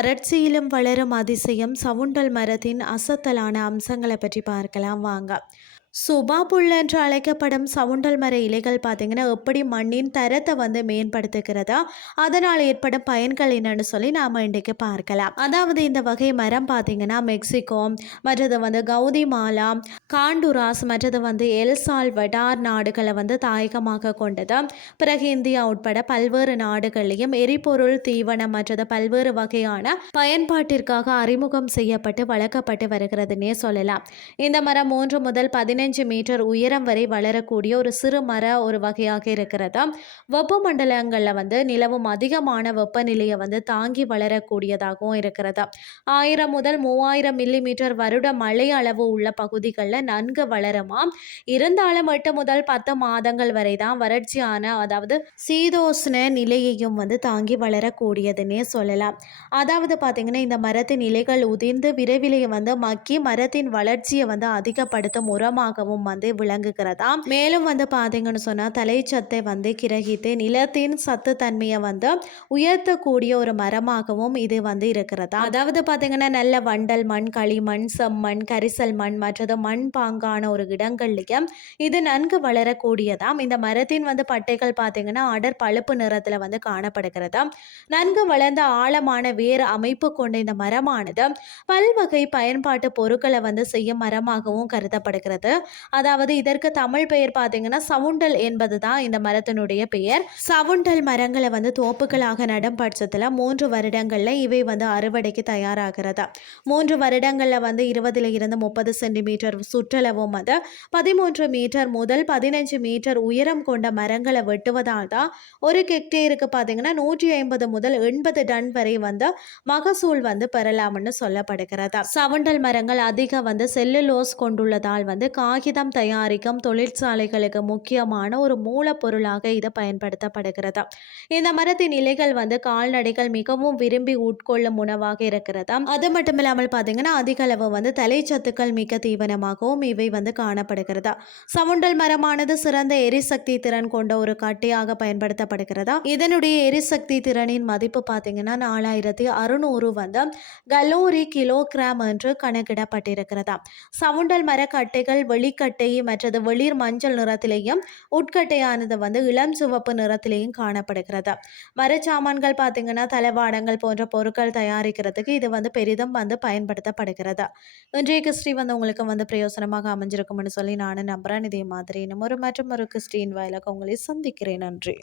வறட்சியிலும் வளரும் அதிசயம் சவுண்டல் மரத்தின் அசத்தலான அம்சங்களை பற்றி பார்க்கலாம். வாங்க. சுபா புல் என்று அழைக்கப்படும் சவுண்டல் மர இலைகள் பார்த்தீங்கன்னா எப்படி மண்ணின் தரத்தை வந்து மேம்படுத்துகிறதா அதனால் ஏற்படும் பயன்கள் என்னன்னு சொல்லி நாம் இன்றைக்கு பார்க்கலாம். அதாவது இந்த வகை மரம் பார்த்தீங்கன்னா மெக்சிகோ மற்றது வந்து கௌதி மாலா காண்டுராஸ் மற்றது வந்து எல்சால் வடார் நாடுகளை வந்து தாயகமாக கொண்டது. பிறகு இந்தியா உட்பட பல்வேறு நாடுகளிலும் எரிபொருள் தீவனம் மற்றது பல்வேறு வகையான பயன்பாட்டிற்காக அறிமுகம் செய்யப்பட்டு வளர்க்கப்பட்டு வருகிறதுனே சொல்லலாம். இந்த மரம் மூன்று முதல் பதினெட்டு பதினஞ்சு மீட்டர் உயரம் வரை வளரக்கூடிய ஒரு சிறு மர ஒரு வகையாக இருக்கிறது? வெப்பமண்டலங்களில் வந்து நிலவும் அதிகமான வெப்பநிலையை வந்து தாங்கி வளரக்கூடியதாகவும் இருக்கிறது? ஆயிரம் முதல் மூவாயிரம் மில்லி மீட்டர் வருட மழை அளவு உள்ள பகுதிகளில் நன்கு வளருமா? இருந்தாலும் எட்டு முதல் பத்து மாதங்கள் வரை தான் வறட்சியான அதாவது சீதோஷ்ண நிலையையும் வந்து தாங்கி வளரக்கூடியதுன்னே சொல்லலாம். அதாவது பார்த்தீங்கன்னா இந்த மரத்தின் இலைகள் உதிர்ந்து விரைவிலேயே வந்து மக்கி மரத்தின் வளர்ச்சியை வந்து அதிகப்படுத்தும் உரமாக மரமாகவும் வந்து விளங்குகிறதா மேலும் வந்து பார்த்தீங்கன்னு சொன்னால் தலைச்சத்தை வந்து கிரகித்து நிலத்தின் சத்து தன்மையை வந்து உயர்த்தக்கூடிய ஒரு மரமாகவும் இது வந்து இருக்கிறதா அதாவது பார்த்தீங்கன்னா நல்ல வண்டல் மண் களிமண் செம்மண் கரிசல் மண் மற்றது மண் பாங்கான ஒரு இடங்கள்லையும் இது நன்கு வளரக்கூடியதாம். இந்த மரத்தின் வந்து பட்டைகள் பார்த்தீங்கன்னா அடர் பழுப்பு நிறத்தில் வந்து காணப்படுகிறது நன்கு வளர்ந்த ஆழமான வேறு அமைப்பு கொண்ட இந்த மரமானது பல்வகை பயன்பாட்டு பொருட்களை வந்து செய்யும் மரமாகவும் கருதப்படுகிறது. அதாவது இதற்கு தமிழ் பெயர் பார்த்தீங்கன்னா சவுண்டல் என்பது தான் இந்த மரத்தினுடைய பெயர். சவுண்டல் மரங்களை வந்து தோப்புகளாக நடும் பட்சத்தில் மூன்று வருடங்களில் இவை வந்து அறுவடைக்கு தயாராகிறதா. மூன்று வருடங்களில் வந்து இருபதுல இருந்து முப்பது சென்டிமீட்டர் சுற்றளவும் வந்து பதிமூன்று மீட்டர் முதல் பதினஞ்சு மீட்டர் உயரம் கொண்ட மரங்களை வெட்டுவதால் தான் ஒரு கெக்டேருக்கு பார்த்தீங்கன்னா நூற்றி ஐம்பது முதல் எண்பது டன் வரை வந்து மகசூல் வந்து பெறலாம்னு சொல்லப்படுகிறது. சவுண்டல் மரங்கள் அதிக வந்து செல்லுலோஸ் கொண்டுள்ளதால் வந்து காகிதம் தயாரிக்கும் தொழிற்சாலைகளுக்கு முக்கியமான ஒரு மூலப்பொருளாக இது பயன்படுத்தப்படுகிறது இந்த மரத்தின் இலைகள் வந்து கால்நடைகள் மிகவும் விரும்பி உட்கொள்ளும் உணவாக இருக்கிறது அது மட்டும் இல்லாமல் பார்த்தீங்கன்னா அதிக அளவு வந்து தலைச்சத்துக்கள் மிக்க தீவனமாகவும் இவை வந்து காணப்படுகிறது சவுண்டல் மரமானது சிறந்த எரிசக்தி திறன் கொண்ட ஒரு கட்டையாக பயன்படுத்தப்படுகிறதா இதனுடைய எரிசக்தி திறனின் மதிப்பு பார்த்தீங்கன்னா நாலாயிரத்தி அறுநூறு வந்து கலோரி கிலோகிராம் என்று கணக்கிடப்பட்டிருக்கிறதா சவுண்டல் மர கட்டைகள் வெளிக்கட்டை மற்றது வெளிர் மஞ்சள் நிறத்திலையும் உட்கட்டையானது வந்து இளம் சிவப்பு நிறத்திலையும் காணப்படுகிறது. மரச்சாமான்கள் பார்த்தீங்கன்னா தலைவாடங்கள் போன்ற பொருட்கள் தயாரிக்கிறதுக்கு இது வந்து பெரிதும் வந்து பயன்படுத்தப்படுகிறது. இன்றைய கிறிஸ்டி வந்து உங்களுக்கு வந்து பிரயோசனமாக அமைஞ்சிருக்கும்னு சொல்லி நானும் நம்புகிறேன் இதே மாதிரி இன்னும் ஒரு மற்றும் ஒரு கிறிஸ்டின் வாயிலாக உங்களை சந்திக்கிறேன். நன்றி.